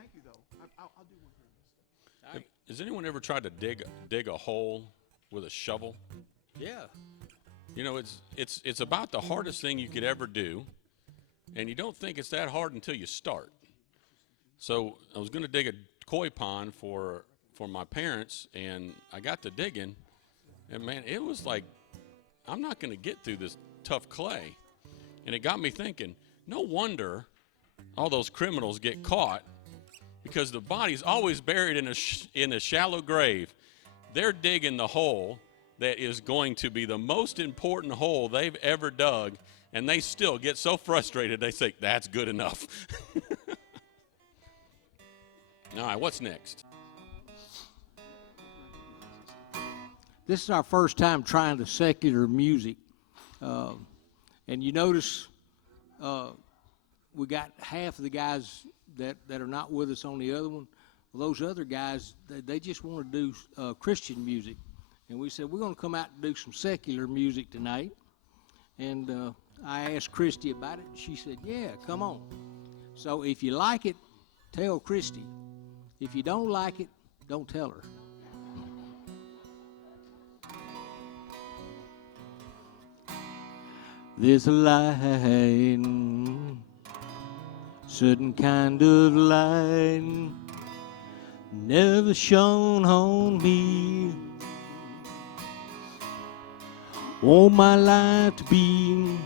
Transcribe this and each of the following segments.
thank you, though. I'll do one here. Has anyone ever tried to dig a hole with a shovel? Yeah. You know, it's about the hardest thing you could ever do, and you don't think it's that hard until you start. So I was going to dig a koi pond for my parents, and I got to digging, and man, it was like, I'm not going to get through this tough clay. And it got me thinking, no wonder all those criminals get caught, because the body's always buried in a shallow grave. They're digging the hole that is going to be the most important hole they've ever dug, and they still get so frustrated they say, that's good enough. All right, what's next? This is our first time trying the secular music. And you notice we got half of the guys that are not with us on the other one. Well, those other guys, they just want to do Christian music. And we said, we're going to come out and do some secular music tonight. And I asked Christy about it, and she said, yeah, come on. So if you like it, tell Christy. If you don't like it, don't tell her. There's a light, certain kind of light, never shone on me. Oh, my life to be,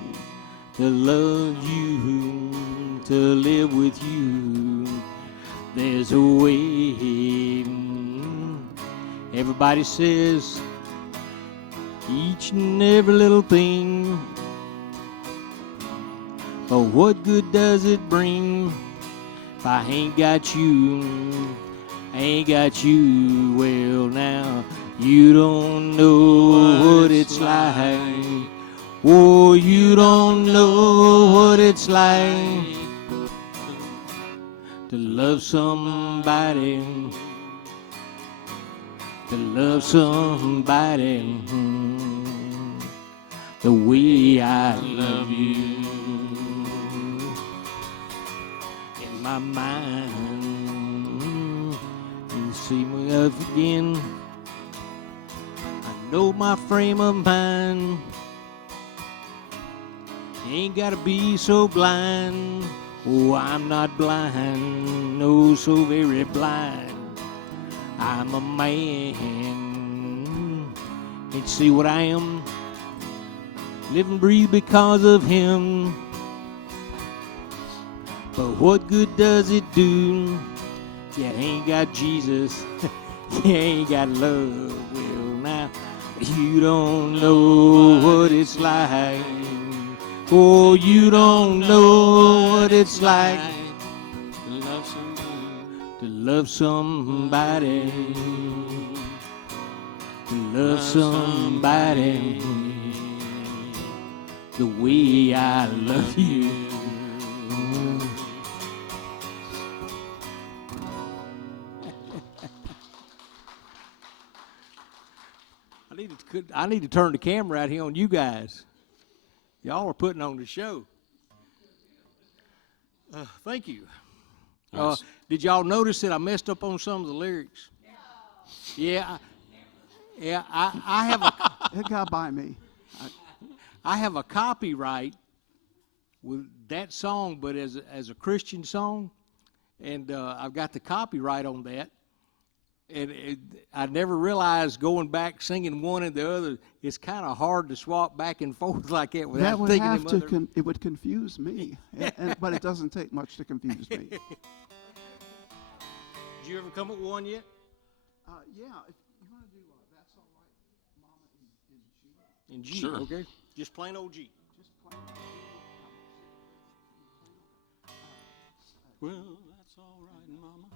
to love you, to live with you. There's a way. Everybody says each and every little thing. But what good does it bring if I ain't got you? I ain't got you. Well, now you don't know what it's like. Oh, you don't know what it's like to love somebody, to love somebody the way I love you. In my mind, you see me up again. I know my frame of mind ain't gotta be so blind. Oh, I'm not blind, no, so very blind. I'm a man, can't see what I am. Live and breathe because of him. But what good does it do? You ain't got Jesus, you ain't got love. Well, now you don't know what it's like. Oh, you don't know what it's like to love somebody, to love somebody the way I love you. I need to turn the camera out here on you guys. Y'all are putting on the show. Thank you. Nice. Did y'all notice that I messed up on some of the lyrics? Yeah. I have a It got by me. I have a copyright with that song, but as a Christian song, and I've got the copyright on that. And I never realized going back singing one and the other, it's kind of hard to swap back and forth like that without That would thinking have them to, other. it would confuse me, but it doesn't take much to confuse me. Did you ever come up with one yet? Yeah, if you want to do That's All Right, Mama In G, Sure. okay? Just plain old G. just plain. Well, that's all right, Mama.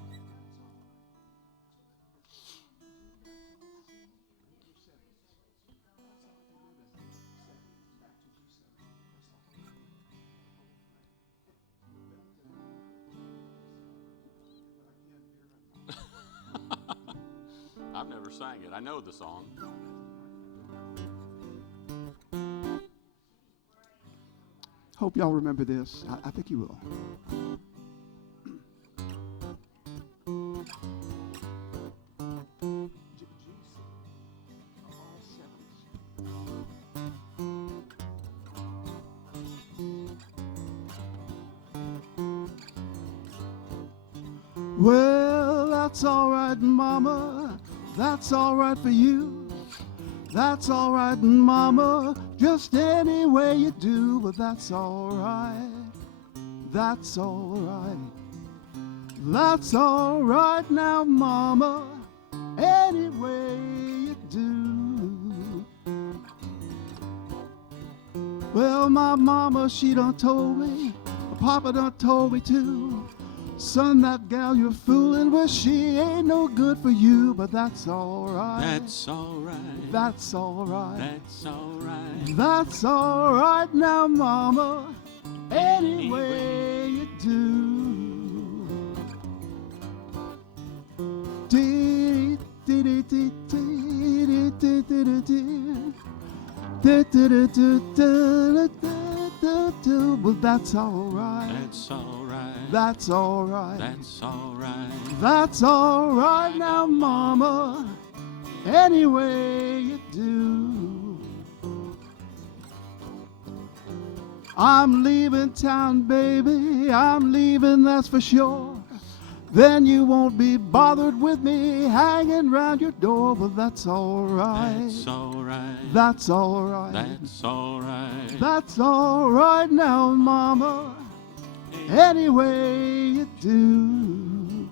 I've never sang it. I know the song. Hope y'all remember this. I think you will. Well, that's all right, Mama. That's all right for you. That's all right, Mama. Just any way you do, but that's all right. That's all right. That's all right now, Mama. Any way you do. Well, my mama, she done told me, my papa done told me too. Son, that gal you're fooling with, she ain't no good for you, but that's all right. That's all right. That's all right. That's all right. That's all right now, Mama. Any way you do. Dee, dee, dee, dee, dee, dee, dee, dee, dee. Da, da, da, da, da, da, da, da. Well, that's all right. That's all right. That's all right. That's all right. That's all right now, Mama. Any way you do. I'm leaving town, baby. I'm leaving, that's for sure. Then you won't be bothered with me hanging round your door. But that's all right. That's all right. That's all right. That's all right. That's all right now, Mama. Any way you do.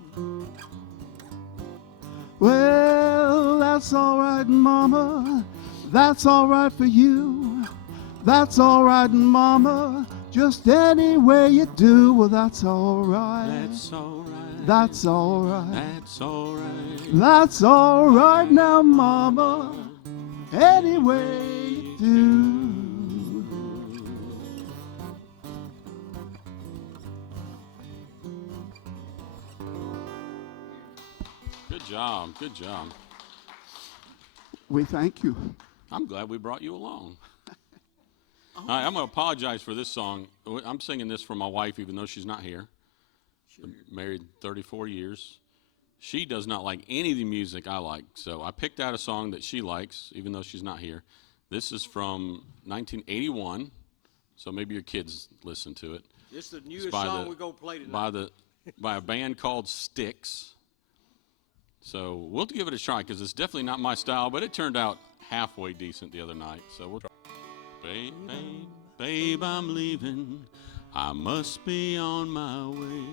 Well, that's all right, Mama. That's all right for you. That's all right, Mama. Just any way you do. Well, that's all right. That's all right. That's all right. That's all right. That's all right now, Mama. Any way you do. Good job. Good job. We thank you. I'm glad we brought you along. All right, I'm going to apologize for this song. I'm singing this for my wife, even though she's not here. Married 34 years. She does not like any of the music I like, so I picked out a song that she likes, even though she's not here. This is from 1981, so maybe your kids listen to it. This is the newest song we're going to play tonight. By a band called Styx. So we'll give it a try, because it's definitely not my style, but it turned out halfway decent the other night, so we'll try. Babe, babe, babe, I'm leaving. I must be on my way.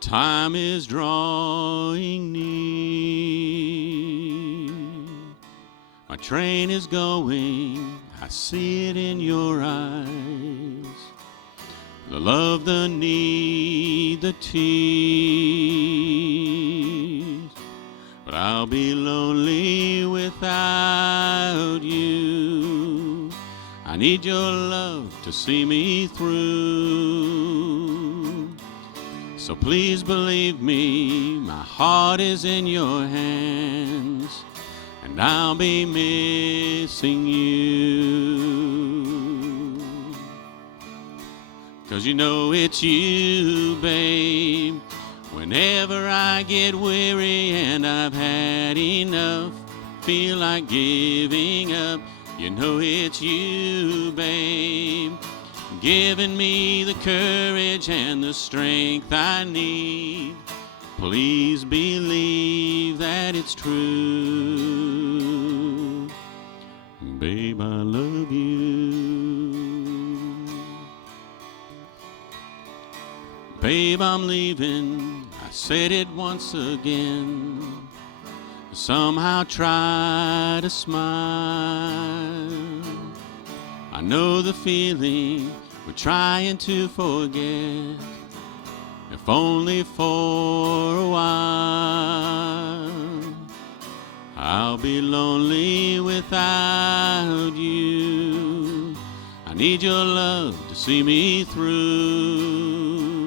Time is drawing near. My train is going. I see it in your eyes. The love, the need, the tears. But I'll be lonely without you. I need your love to see me through. So please believe me, my heart is in your hands, and I'll be missing you. 'Cause you know it's you, babe. Whenever I get weary and I've had enough, feel like giving up, you know it's you, babe, giving me the courage and the strength I need. Please believe that it's true. Babe, I love you. Babe, I'm leaving. I said it once again. Somehow try to smile. I know the feeling we're trying to forget, if only for a while. I'll be lonely without you. I need your love to see me through.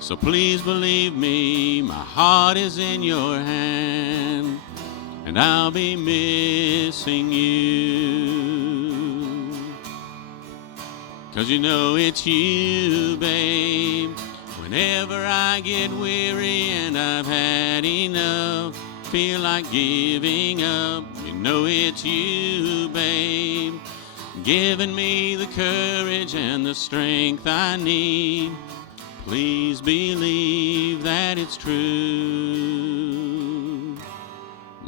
So please believe me, my heart is in your hand, and I'll be missing you. 'Cause you know it's you, babe. Whenever I get weary and I've had enough, feel like giving up, you know it's you, babe, giving me the courage and the strength I need. Please believe that it's true.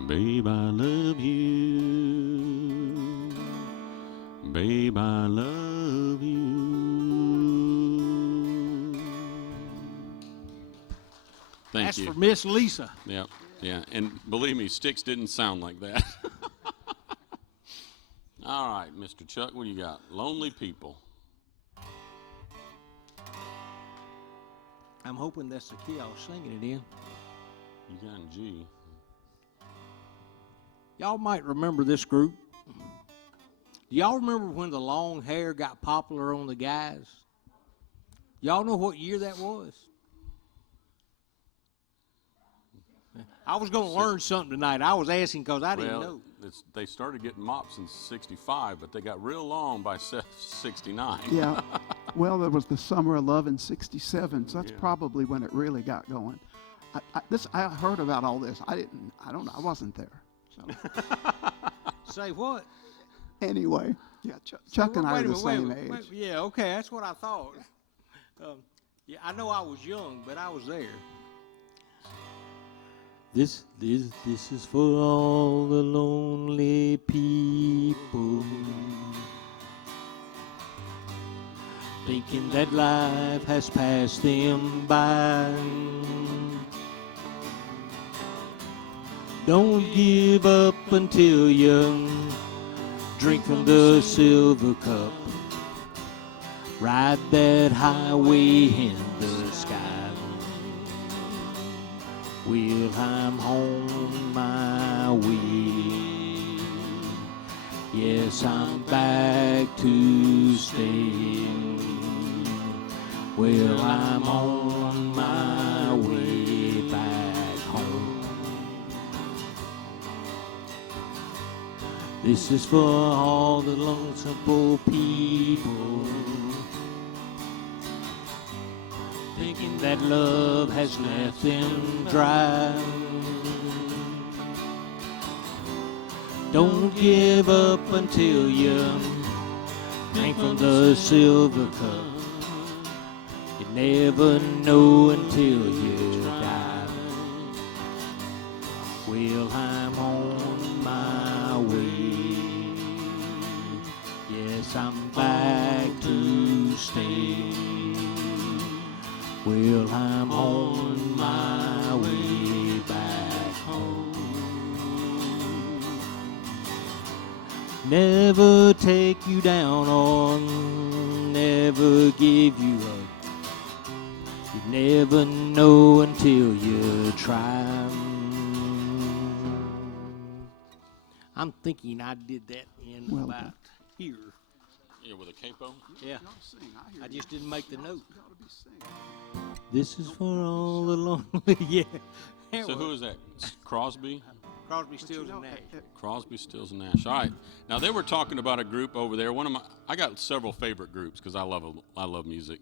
Babe, I love you. Babe, I love you. Thank That's you. for Miss Lisa. Yeah, yeah. And believe me, Sticks didn't sound like that. All right, Mr. Chuck, what do you got? Lonely People. I'm hoping that's the key I was singing it in. You got in G. Y'all might remember this group. Do y'all remember when the long hair got popular on the guys? Y'all know what year that was? I was going to learn something tonight. I was asking because I didn't know. They started getting mops in '65, but they got real long by '69. Yeah. Well, there was the Summer of Love in '67, so that's Yeah. probably when it really got going. I heard about all this. I don't know. I wasn't there. So Say what? anyway, yeah, Chuck and I Wait are a the minute, same wait, age. wait, yeah, okay, that's what I thought. Yeah, I know I was young, but I was there. This is for all the lonely people, thinking that life has passed them by. Don't give up until you drink from the silver cup. Ride that highway in the sky. Well, I'm on my way. Yes, I'm back to stay. Well, I'm on my way back home. This is for all the lonesome people, thinking that love has left them dry. Don't give up until you drink from the silver cup. You never know until you die. Well, I'm on my way. Yes, I'm back to stay. Well, I'm on my way back home. Never take you down or never give you up. You never know until you try. I'm thinking I did that in Well about done. here. Yeah, with a capo. Yeah, I just didn't make the note. You ought to be singing. This is for all the lonely. Yeah. So who is that? Crosby? Crosby, Stills, and Nash. Crosby, Stills, and Nash. All right. Now they were talking about a group over there. I got several favorite groups because I love music.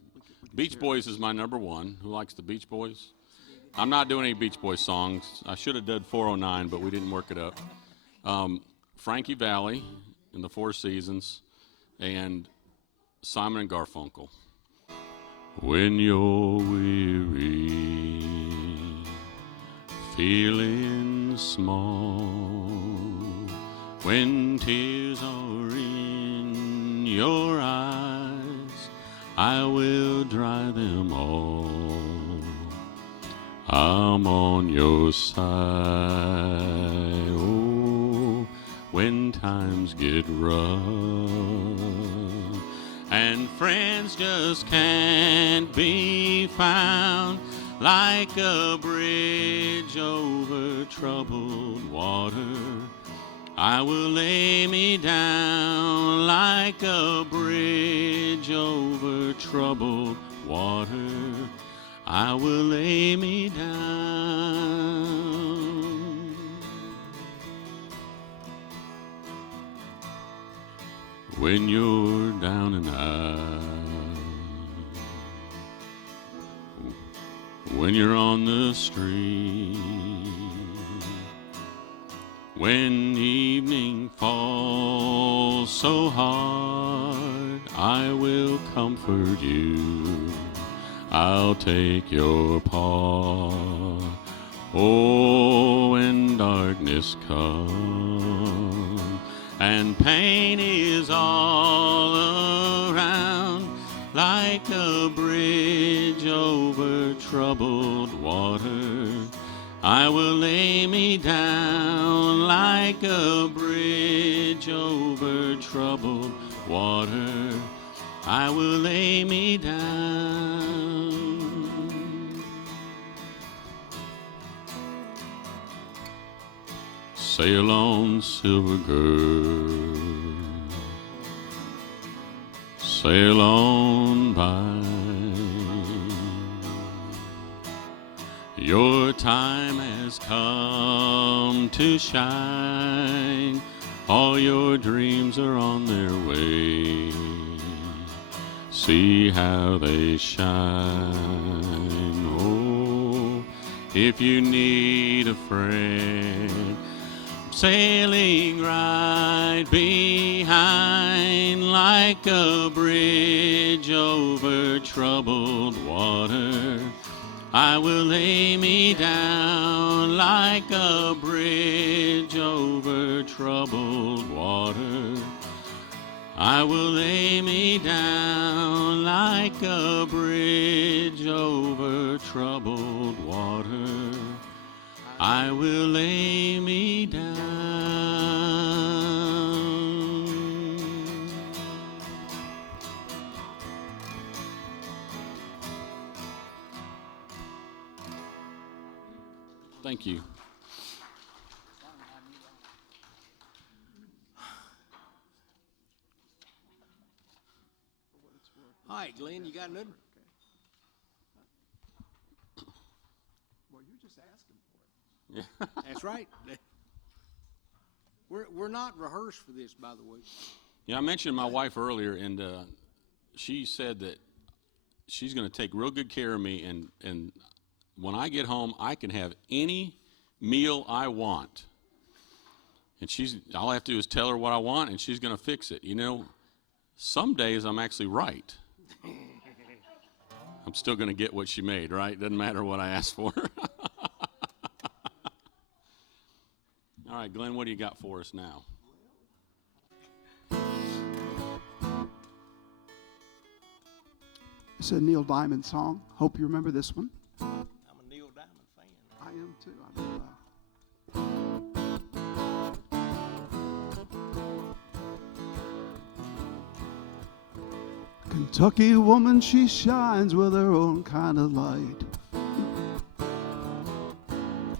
Beach Boys is my number one. Who likes the Beach Boys? I'm not doing any Beach Boys songs. I should have done 409, but we didn't work it up. Frankie Valli in the Four Seasons, and Simon and Garfunkel. When you're weary, feeling small, when tears are in your eyes, I will dry them all. I'm on your side. Oh, when times get rough and friends just can't be found, like a bridge over troubled water, I will lay me down like a bridge over troubled water. I will lay me down. When you're down and out, when you're on the street, when evening falls so hard, I will comfort you. I'll take your part. Oh, when darkness comes and pain is all around, like a bridge over troubled water, I will lay me down like a bridge over troubled water. I will lay me down. Sail on, silver girl, sail on by. Your time has come to shine. All your dreams are on their way. See how they shine. Oh, if you need a friend, sailing right behind like a bridge over troubled water. I will lay me down like a bridge over troubled water. I will lay me down like a bridge over troubled water. I will lay me down. Thank you. All right, Glenn, you got another? Well, you're just asking for it. Yeah. That's right. We're not rehearsed for this, by the way. Yeah, I mentioned my wife earlier, and she said that she's going to take real good care of me, and when I get home, I can have any meal I want. And all I have to do is tell her what I want, and she's going to fix it. You know, some days I'm actually right. I'm still going to get what she made, right? Doesn't matter what I ask for. All right, Glenn, what do you got for us now? It's a Neil Diamond song. Hope you remember this one. I'm a Neil Diamond fan. I am too. I know that. Kentucky woman, she shines with her own kind of light.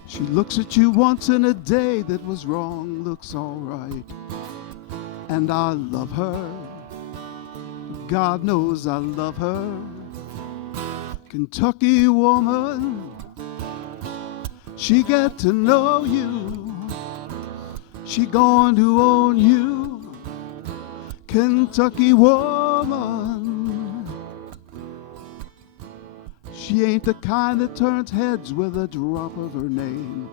She looks at you once in a day that was wrong, looks all right. And I love her. God knows I love her. Kentucky woman, she get to know you. She going to own you. Kentucky woman, she ain't the kind that turns heads with a drop of her name.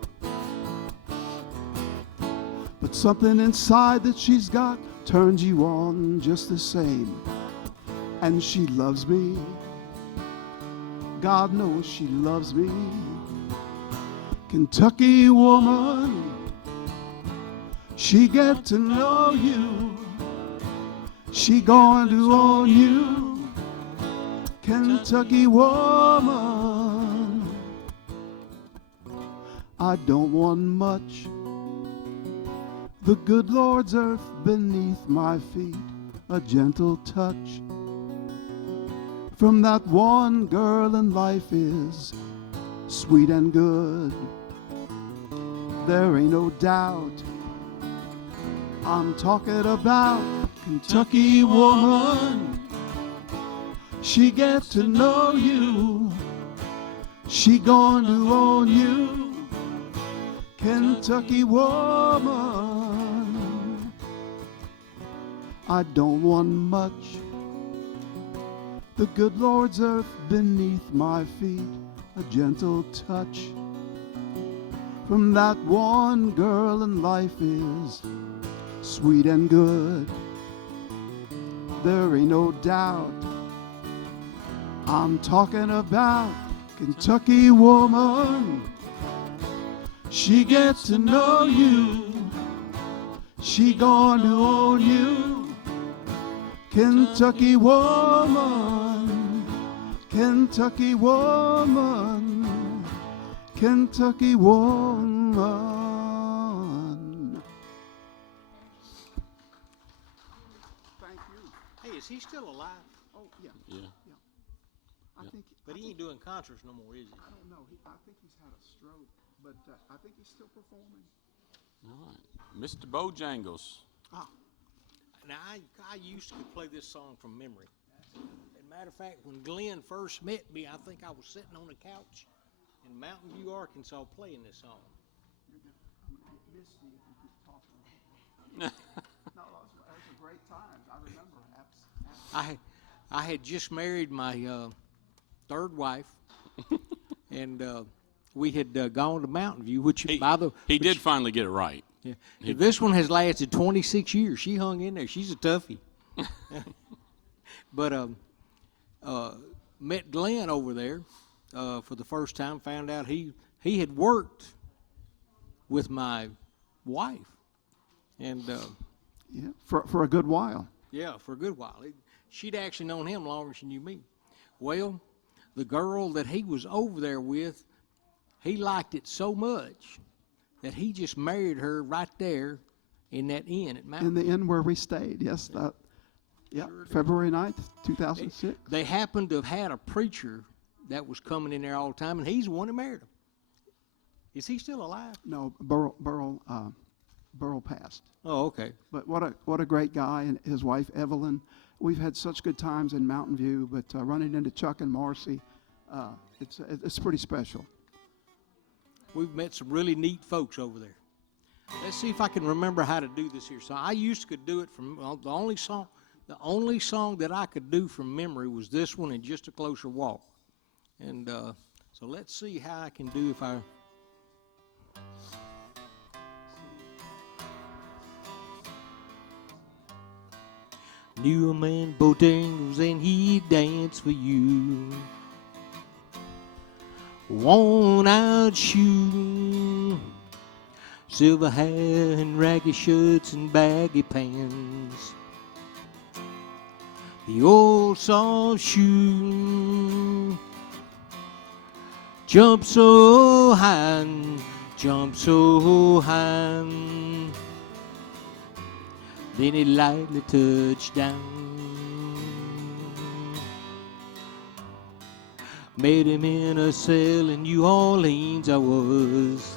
But something inside that she's got turns you on just the same. And she loves me. God knows she loves me. Kentucky woman, she get to know you. She going to own you. Kentucky woman, I don't want much. The good Lord's earth beneath my feet, a gentle touch from that one girl, and life is sweet and good. There ain't no doubt I'm talking about Kentucky woman. She get to know you. She going to own you. Kentucky woman, I don't want much. The good Lord's earth beneath my feet, a gentle touch from that one girl, and life is sweet and good. There ain't no doubt I'm talking about Kentucky woman. She gets to know you. She going to own you. Kentucky woman. Kentucky woman. Kentucky woman. Thank you. Hey, is he still alive? Oh, yeah. Yeah. I think, But he ain't doing concerts no more, is he? I don't know. I think he's had a stroke, but I think he's still performing. All right. Mr. Bojangles. Ah, Now, I used to play this song from memory. As a matter of fact, when Glenn first met me, I think I was sitting on the couch in Mountain View, Arkansas, playing this song. Misty, if you keep talking. No, those were great times. I remember. I had just married my third wife, and we had gone to Mountain View, which He did finally get it right. yeah, this one has lasted 26 years. She hung in there. She's a toughie. But met Glenn over there for the first time. Found out he had worked with my wife, and Yeah, for a good while. yeah, for a good while. She'd actually known him longer than you me. Well, the girl that he was over there with, he liked it so much that he just married her right there in that inn at Mountain. In the inn where we stayed, yes. Yeah, February 9th, 2006. They happened to have had a preacher that was coming in there all the time, and he's the one that married him. Is he still alive? No, Burl passed. Oh, okay. But what a great guy, and his wife Evelyn. We've had such good times in Mountain View, but running into Chuck and Marcy, it's pretty special. We've met some really neat folks over there. Let's see if I can remember how to do this here song. I used to do it from the only song that I could do from memory was this one and Just a Closer Walk. And so let's see how I can do if I. Knew a man Bojangles and he danced for you. Worn out shoe, silver hair and ragged shirts and baggy pants. The old soft shoe jumped so high, jumped so high. Then he lightly touched down. Met him in a cell in New Orleans, I was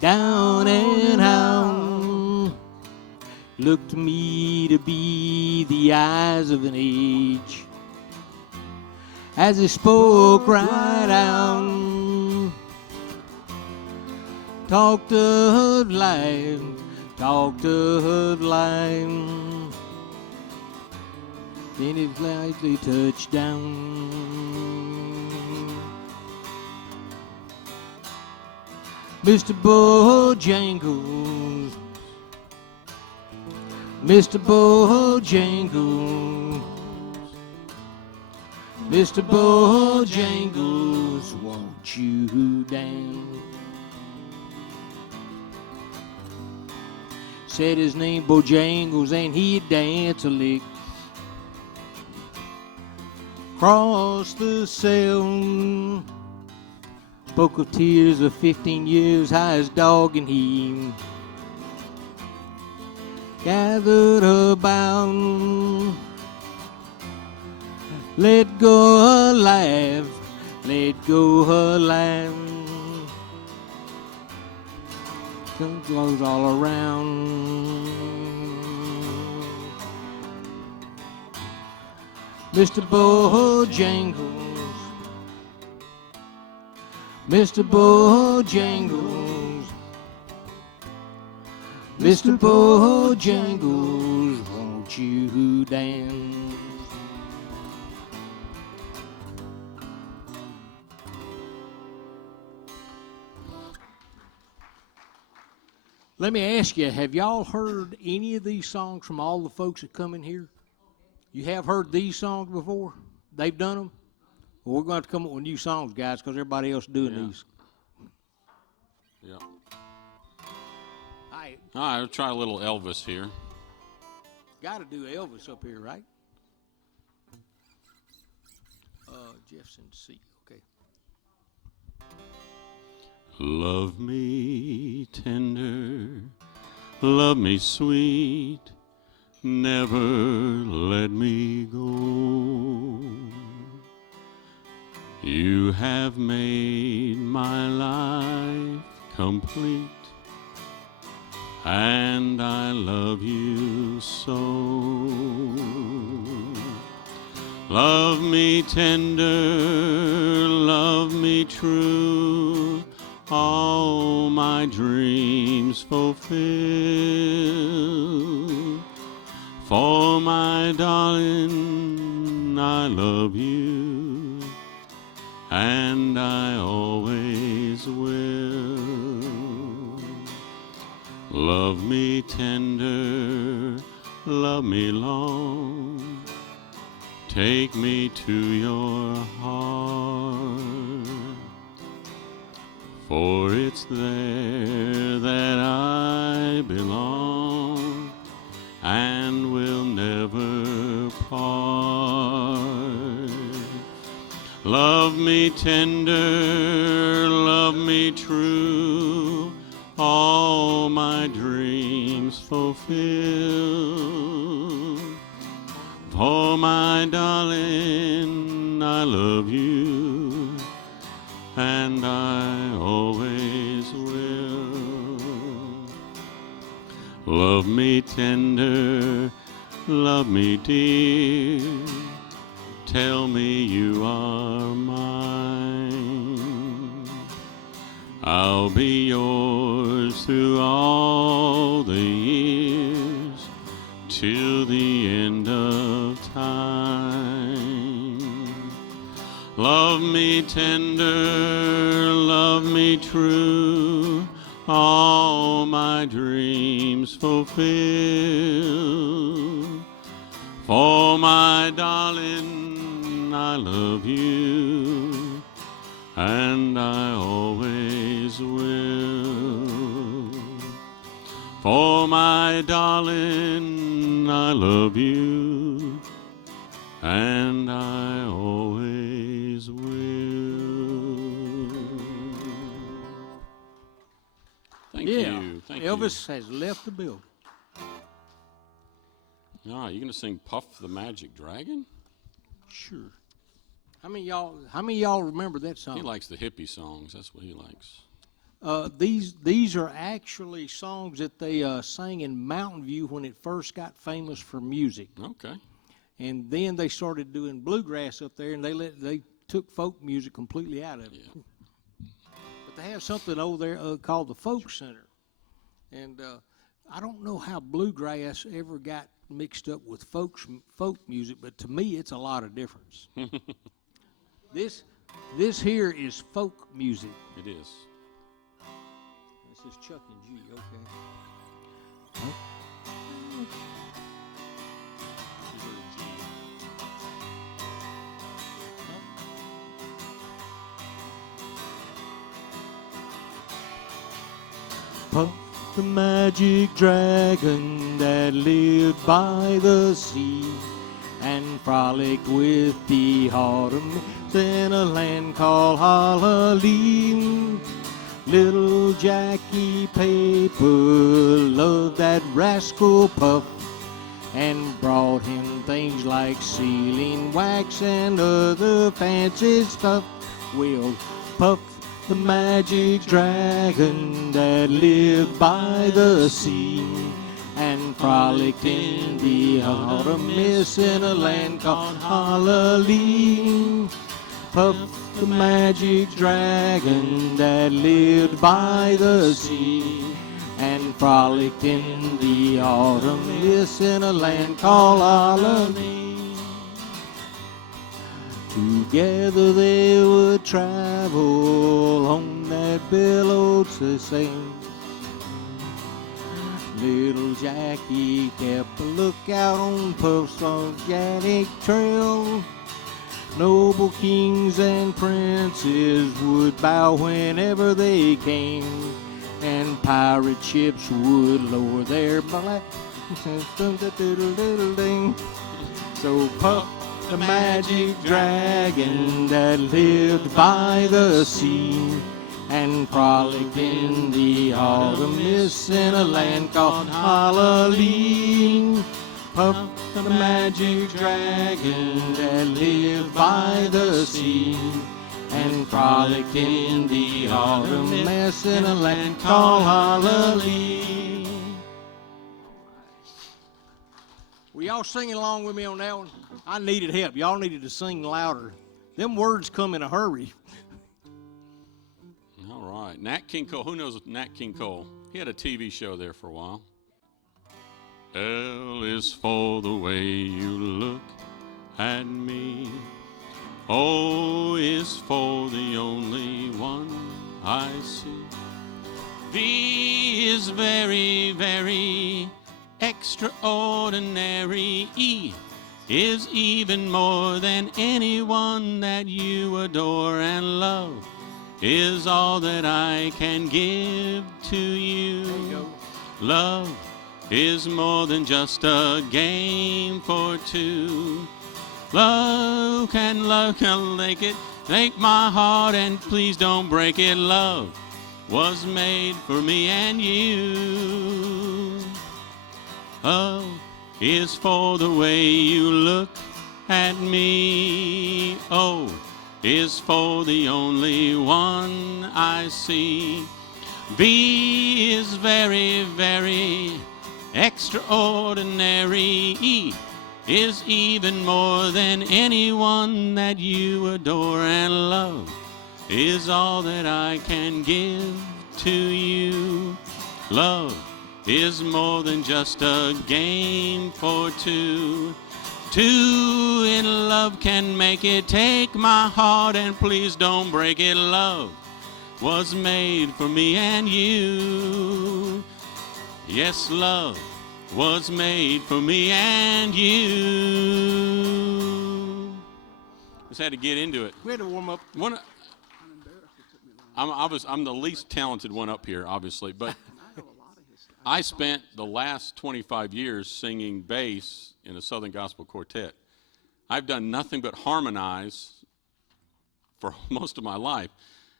down and out. Looked to me to be the eyes of an age as he spoke right out. Talked of life, talked of life. Then he lightly touched down. Mr. Bojangles, Mr. Bojangles, Mr. Bojangles, won't you dance? Said his name Bojangles and he'd dance a lick. Across the cell, spoke of tears of 15 years, high as dog and he gathered about. Let go a laugh, let go a laugh. Sun glows all around. Mr. Bojangles, Mr. Bojangles, Mr. Bojangles, won't you dance? Let me ask you, have y'all heard any of these songs from all the folks that come in here? You have heard these songs before? they've done them. Well, we're going to have to come up with new songs, guys, because everybody else is doing Yeah. these. Yeah. I All right, we'll try a little Elvis here. got to do Elvis up here, right? Jefferson C. Okay. Love me tender, love me sweet, never let me go. You have made my life complete, and I love you so. Love me tender, love me true, all my dreams fulfill. For my darling, I love you, and I always will. Love me tender, love me long, take me to your heart, for it's there that I belong and will never part. Love me tender, love me true, all my dreams fulfill. For my darling, I love you, and I always will. Love me tender, love me dear, tell me you are mine. I'll be yours through all the years, till the end of time. Love me tender, love me true, all my dreams fulfill. For my darling, I love you, and I always will. For my darling, I love you, and I always will. Thank you. Thank Elvis has left the building. you. Ah, you gonna sing Puff the Magic Dragon? Sure. How many of y'all remember that song? He likes the hippie songs. That's what he likes. These are actually songs that they sang in Mountain View when it first got famous for music, Okay. and then they started doing bluegrass up there, and they took folk music completely out of it. Yeah. But they have something over there called the Folk Center, and I don't know how bluegrass ever got mixed up with folk music, but to me it's a lot of difference. This here is folk music. It is. This is Chuck and G, okay. Puff the magic dragon that lived by the sea and frolicked with the autumn in a land called Halloween. Little Jackie Paper loved that rascal Puff and brought him things like sealing wax and other fancy stuff. Well, Puff the magic dragon that lived by the sea and frolicked in the autumn mist in a land called Halloween. Puff the magic dragon that lived by the sea and frolicked in the autumn mist in a land called Halloween. Together they would travel on that billow to sing. Little Jackie kept a lookout on Puff's organic trail. Noble kings and princes would bow whenever they came, and pirate ships would lower their black. So Puff, the magic dragon that lived by the sea, and frolicked in the autumn mist in a land called Halloween. Puff, the magic dragon that lived by the sea, and frolicked in the autumn mist in a land called Halloween. Were y'all singing along with me on that one? I needed help. Y'all needed to sing louder. Them words come in a hurry. All right. Nat King Cole. Who knows Nat King Cole? He had a TV show there for a while. L is for the way you look at me. O is for the only one I see. V is very, very extraordinary. E is even more than anyone that you adore, and love is all that I can give to you. Love is more than just a game for two. Love can make it, take my heart and please don't break it. Love was made for me and you. Love is for the way you look at me. O is for the only one I see. B is very, very extraordinary. E is even more than anyone that you adore, and love is all that I can give to you. Love is more than just a game for two. Two in love can make it, take my heart and please don't break it. Love was made for me and you. Yes, love was made for me and you. Just had to get into it. We had to warm up. I'm the least talented one up here, obviously, but I spent the last 25 years singing bass in a Southern Gospel quartet. I've done nothing but harmonize for most of my life.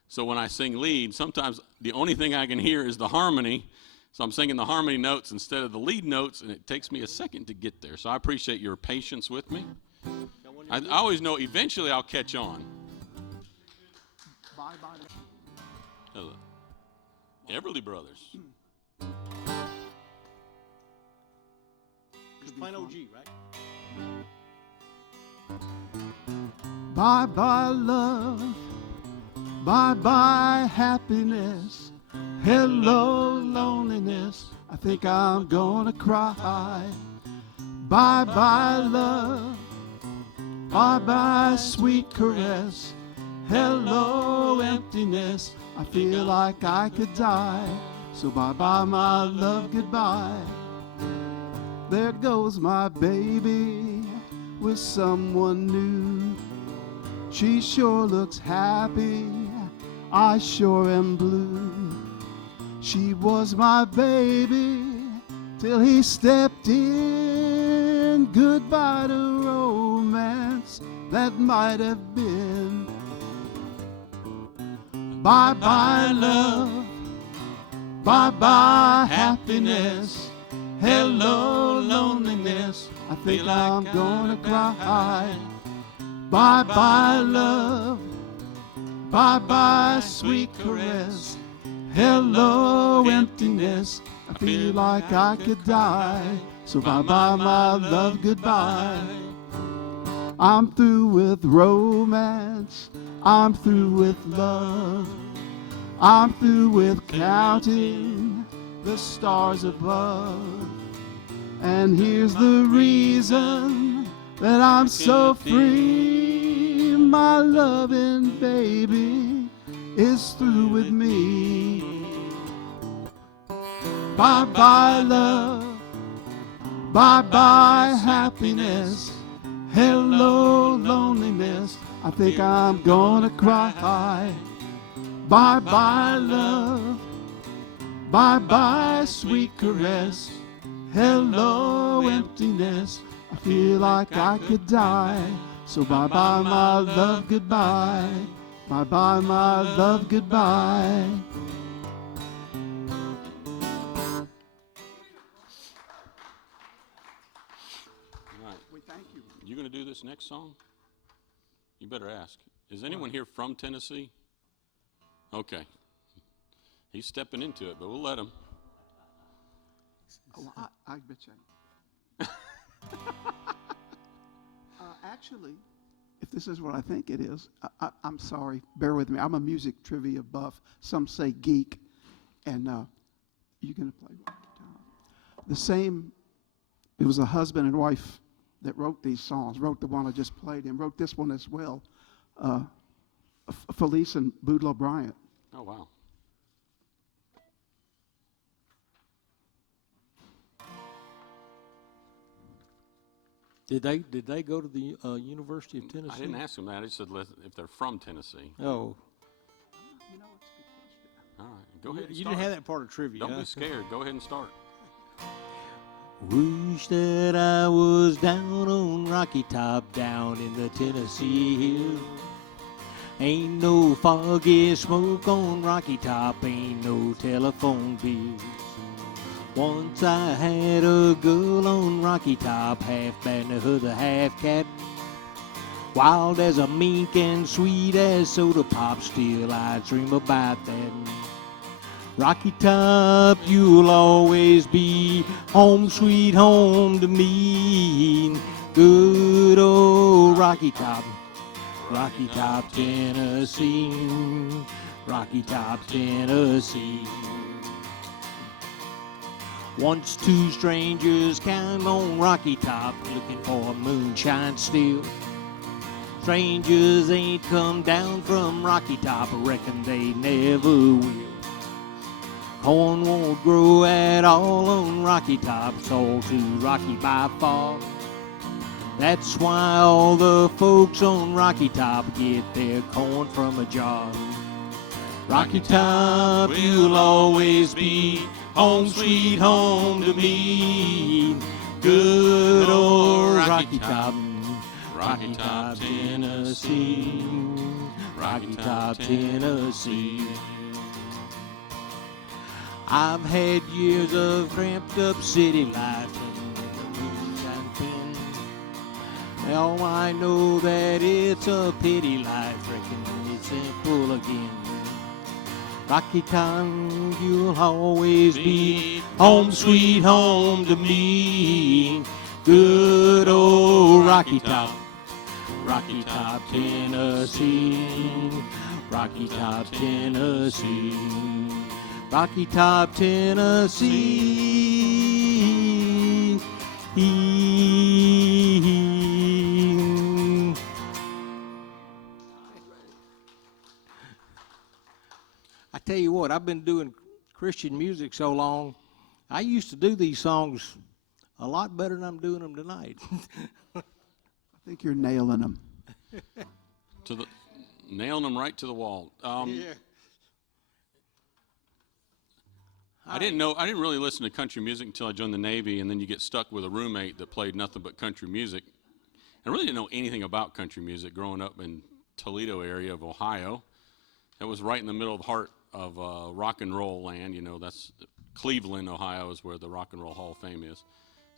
So when I sing lead, sometimes the only thing I can hear is the harmony. So I'm singing the harmony notes instead of the lead notes, and it takes me a second to get there. So I appreciate your patience with me. I always know eventually I'll catch on. Hello. Everly Brothers. Just plain OG, right? Bye-bye love, bye-bye happiness, hello loneliness, I think I'm gonna cry. Bye-bye love, bye-bye sweet caress, hello emptiness, I feel like I could die. So bye-bye my love, goodbye. There goes my baby with someone new. She sure looks happy, I sure am blue. She was my baby till he stepped in. Goodbye to romance that might have been. Bye-bye love, bye-bye happiness, hello loneliness, I think I'm gonna cry. Bye-bye love, bye-bye sweet caress, hello emptiness, I feel like I could die. So bye-bye my love, goodbye. I'm through with romance, I'm through with love, I'm through with counting the stars above. And here's the reason that I'm so free. My loving baby is through with me. Bye-bye love, bye-bye happiness, hello loneliness, I think I'm gonna cry. Bye-bye, love. Bye-bye, sweet caress. Hello, emptiness. I feel like I could die. So bye-bye, my love, goodbye. Bye-bye, my love, goodbye. All right. We thank you. You going to do this next song? You better ask. Is anyone here from Tennessee? Okay. He's stepping into it, but we'll let him. Oh, I bet you. Actually, if this is what I think it is, I'm sorry. Bear with me. I'm a music trivia buff. Some say geek. And you going to play the same? It was a husband and wife that wrote these songs, wrote the one I just played, and wrote this one as well. Felice and Boudleaux Bryant. Oh, wow. Did they go to the University of Tennessee? I didn't ask them that. I just said if they're from Tennessee. Oh. You know, it's a good question. All right. Go ahead and You start. didn't have that part of trivia. Don't huh? be scared. Go ahead and start. Wish that I was down on Rocky Top, down in the Tennessee hills. Ain't no foggy smoke on Rocky Top, ain't no telephone bills. Once I had a girl on Rocky Top, half Banner, half cat. Wild as a mink and sweet as soda pop, still I dream about that. Rocky Top, you'll always be home sweet home to me. Good old Rocky Top, Rocky Top, Tennessee. Rocky Top, Tennessee. Once two strangers came on Rocky Top, looking for moonshine still. Strangers ain't come down from Rocky Top, I reckon they never will. Corn won't grow at all on Rocky Top, it's all too rocky by far. That's why all the folks on Rocky Top get their corn from a jar. Rocky Top, you'll always be home sweet home to me. Good old Rocky Top, Rocky Top, Tennessee. Rocky Top, Tennessee. I've had years of cramped up city life and moonshine pen. Now I know that it's a pity life, reckon it's simple again. Rocky Top, you'll always be home sweet home to me. Good old Rocky Top, Rocky Top, Tennessee. Rocky Top, Tennessee. Rocky Top, Tennessee. I tell you what, I've been doing Christian music so long, I used to do these songs a lot better than I'm doing them tonight. I think you're nailing them. Nailing them right to the wall. Yeah. I didn't really listen to country music until I joined the Navy, and then you get stuck with a roommate that played nothing but country music. I really didn't know anything about country music growing up in Toledo area of Ohio. That was right in the middle of the heart of rock and roll land. You know, that's Cleveland, Ohio is where the Rock and Roll Hall of Fame is.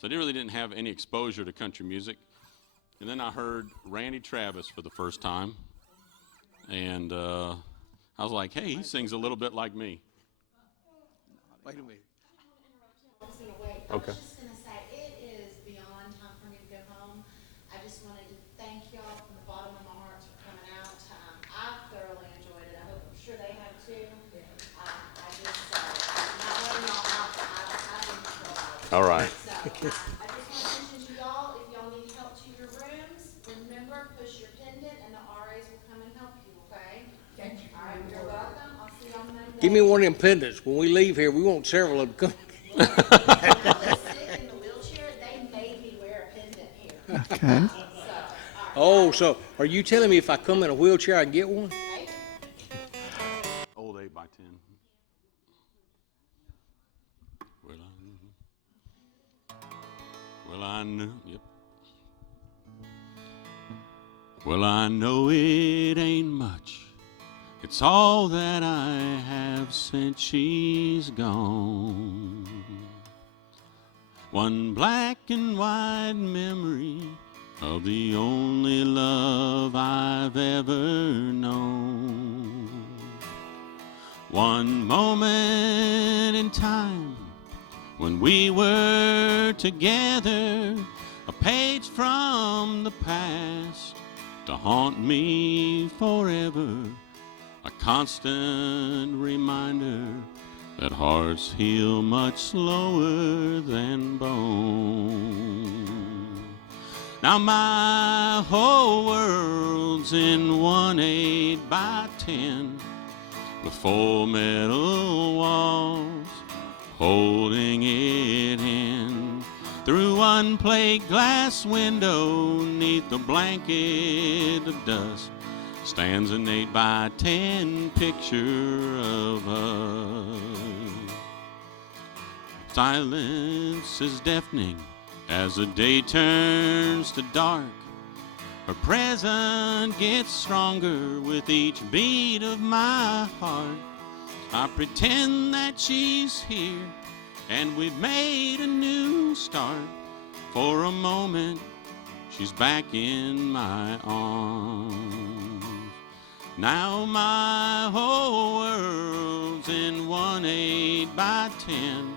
So I really didn't have any exposure to country music. And then I heard Randy Travis for the first time. And I was like, hey, he sings a little bit like me. Wait a minute. I was going to wait. Okay. I was just going to say, it is beyond time for me to go home. I just wanted to thank y'all from the bottom of my heart for coming out. I've thoroughly enjoyed it. I'm sure they have too. I just, not letting y'all out, but I've enjoyed it. All right. So, I just want to mention to y'all, if y'all need help to your rooms, remember, push your pendant and the RAs will come and help you, okay? Thank you. All right, you're welcome. I'll see y'all Monday. Give me one of them pendants. When we leave here, we want several of them. I was sick in the wheelchair. They made me wear a pendant here. Okay. So, Oh, so are you telling me if I come in a wheelchair, I can get one? Old 8x10. Well, I know, yep. Well, I know it ain't much. It's all that I have since she's gone. One black and white memory of the only love I've ever known. One moment in time when we were together, a page from the past to haunt me forever, a constant reminder that hearts heal much slower than bone. Now my whole world's in 1 8x10 with 4 metal walls holding it in. Through one plate glass window, neath the blanket of dust, stands an 8x10 picture of us. Silence is deafening as the day turns to dark. Her presence gets stronger with each beat of my heart. I pretend that she's here and we've made a new start. For a moment, she's back in my arms. Now my whole world's in 1 8x10,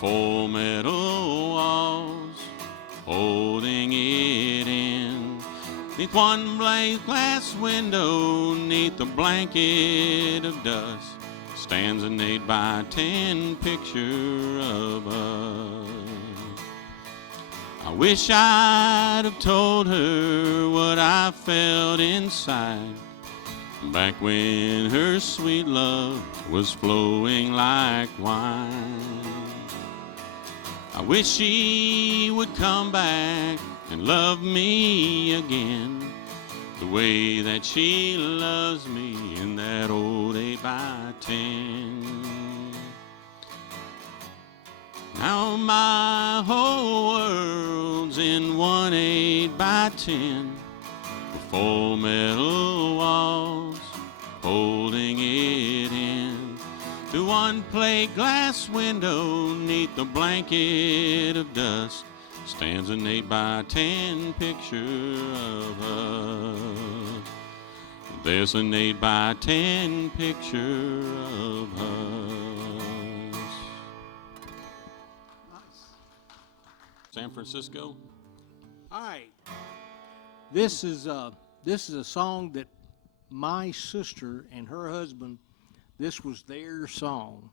4 metal walls holding it in. Neath one glass window, neath the blanket of dust, stands an 8x10 picture of us. I wish I'd have told her what I felt inside back when her sweet love was flowing like wine. I wish she would come back and love me again the way that she loves me in that old 8x10. Now my whole world's in 1 8x10 with 4 metal walls holding it in. Through one plate glass window, neath the blanket of dust, stands an 8x10 picture of us. There's an 8x10 picture of us. San Francisco. All right. This is a song that my sister and her husband, this was their song.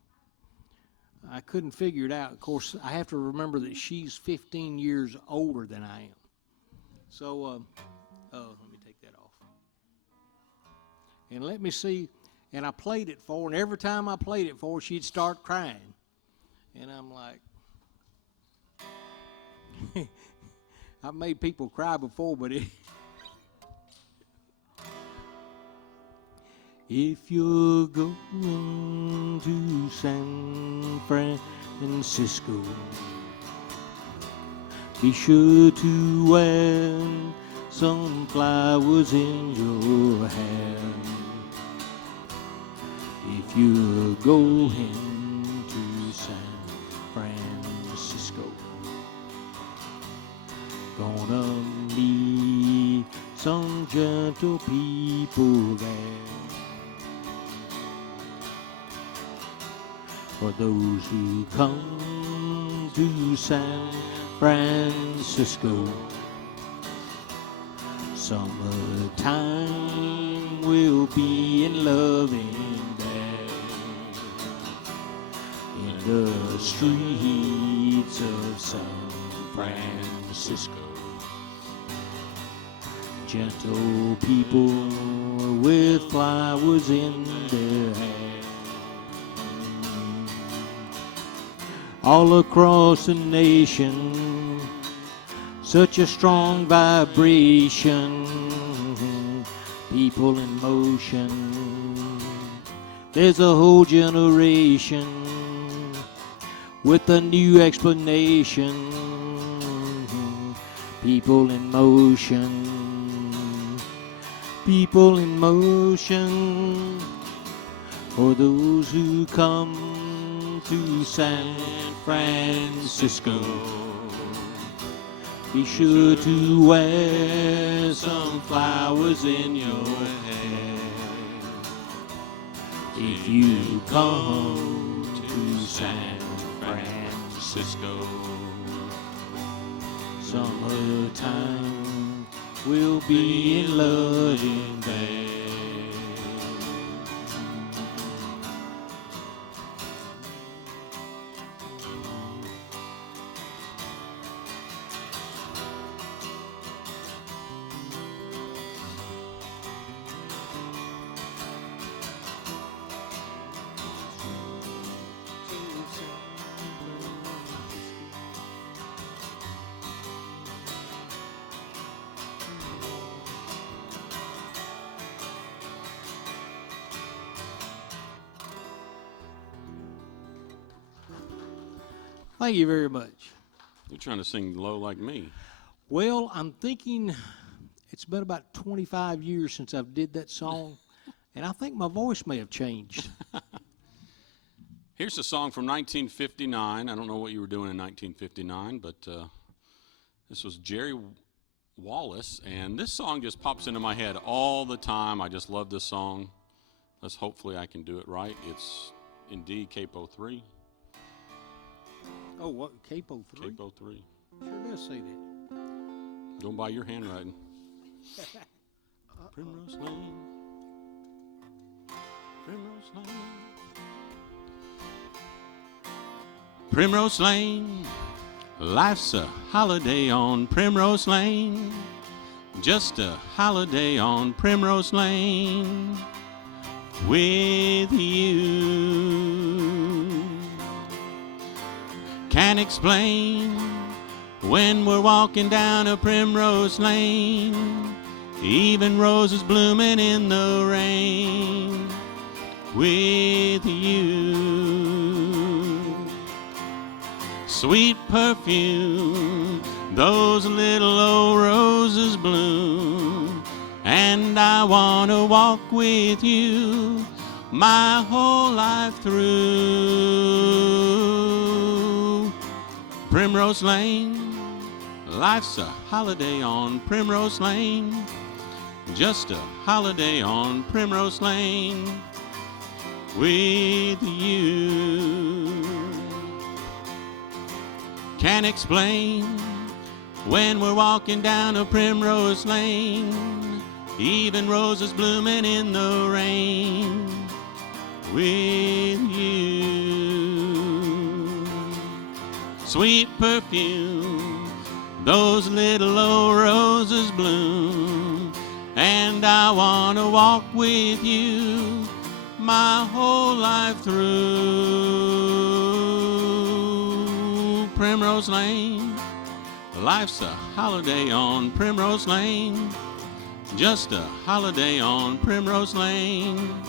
I couldn't figure it out. Of course, I have to remember that she's 15 years older than I am. So, let me take that off. And let me see. And I played it for her, and every time I played it for her, she'd start crying. And I'm like, I've made people cry before, but if you're going to San Francisco, be sure to wear some flowers in your hair. If you're going to San Francisco, gonna meet some gentle people there. For those who come to San Francisco, summertime will be in loving there. In the streets of San Francisco, gentle people with flowers in their hair. All across the nation, such a strong vibration, people in motion. There's a whole generation with a new explanation, people in motion, people in motion. For those who come to San Francisco, be sure to wear some flowers in your hair. If you come to San Francisco, summertime we'll be in love in there. Thank you very much. You're trying to sing low like me. Well, I'm thinking it's been about 25 years since I've did that song, and I think my voice may have changed. Here's a song from 1959. I don't know what you were doing in 1959, but this was Jerry Wallace, and this song just pops into my head all the time. I just love this song. Hopefully I can do it right. It's in D, capo 3. Oh, what, capo 3? Capo 3. Sure does say that. Going by your handwriting. Primrose Lane. Primrose Lane. Primrose Lane. Life's a holiday on Primrose Lane. Just a holiday on Primrose Lane. With you. Can't explain when we're walking down a primrose lane, even roses blooming in the rain, with you. Sweet perfume, those little old roses bloom, and I want to walk with you my whole life through. Primrose Lane, life's a holiday on Primrose Lane, just a holiday on Primrose Lane, with you. Can't explain when we're walking down a primrose lane, even roses blooming in the rain, with you. Sweet perfume, those little old roses bloom, and I want to walk with you my whole life through. Primrose Lane, life's a holiday on Primrose Lane, just a holiday on Primrose Lane,